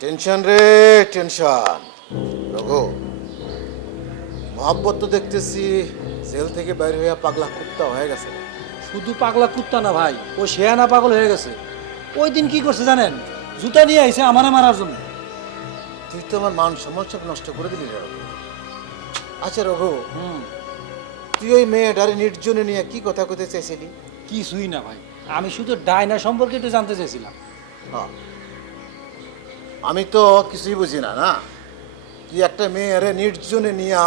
Tension রে tension. Raghu, মহাব্বত তো দেখতেছি জেল থেকে বাইর হইয়া পাগলা কুত্তা হয়ে গেছে। শুধু পাগলা কুত্তা না ভাই, ও শেয়ানা পাগল হয়ে গেছে। ওই দিন কি করছে জানেন? জুতা নিয়ে আইছে আমারে মারার জন্য। তুই তো আমার মান সম্মান সব নষ্ট করে দিলি রে রঘু। আচ্ছা রঘু, তুই ওই মেয়েটারে নির্জনে নিয়ে কি কথা কইতে চাইছিলি? কিছুই না ভাই, আমি শুধু ডায়না সম্পর্কে একটু জানতে চাইছিলাম। হ্যাঁ, আমি তো কিছুই বুঝি না। না, তুই একটা মেয়েরে নির্জনে নিয়ে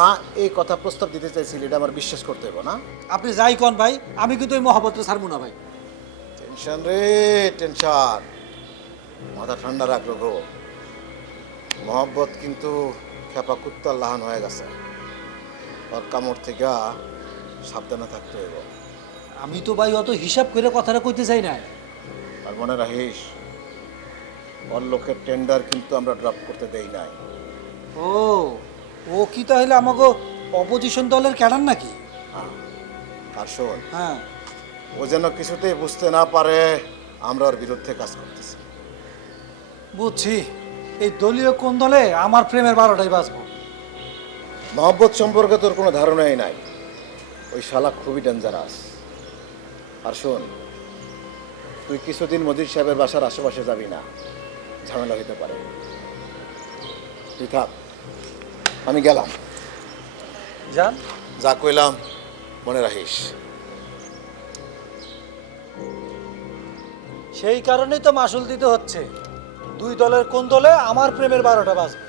এই কথা প্রস্তাব দিতে চাইছিলি, এটা আমার বিশ্বাস করতে হবে না? আপনি যাই কন ভাই, আমি কিন্তু ওই মহাবতটা ছাড়বো না ভাই। টেনশন রে টেনশন। মাথা ঠান্ডা রাখ রঘু। মহব্বত কিন্তু খেপা কুত্তার লাহান হয়ে গেছে। ওর কামড় থেকে সাবধানে থাকতে হইব। আমি তো ভাই অত হিসাব করে কথাটা কইতে চাই না। আর মনে রাখিস, ওর লোকের টেন্ডার কিন্তু আমরা ড্রপ করতে দেই নাই। ও, ও কি তাহলে আমাকে অপোজিশন দলের ক্যাডার নাকি? হ্যাঁ, আর শোন, হ্যাঁ, ও যেন কিছুতেই বুঝতে না পারে আমরা ওর বিরুদ্ধে কাজ করতেছি। বুঝছি। এই দলীয় কোন দলে আমার প্রেমের 12টাই বাজবো। মহব্বত সম্পর্কে তোর কোনো ধারণাই নাই। ওই শালা খুবই ডেঞ্জারাস। আর শোন, তুই কিছুদিন মজিদ সাহেবের বাসার আশেপাশে যাবি না, ঝামেলা হইতে পারে। তুই থাক, আমি গেলাম। যান। যা কইলাম মনে রাখিস। সেই কারণেই তো মাসুল দিতে হচ্ছে। দুই দলের কোন দলে আমার প্রেমের 12টা বাজবে।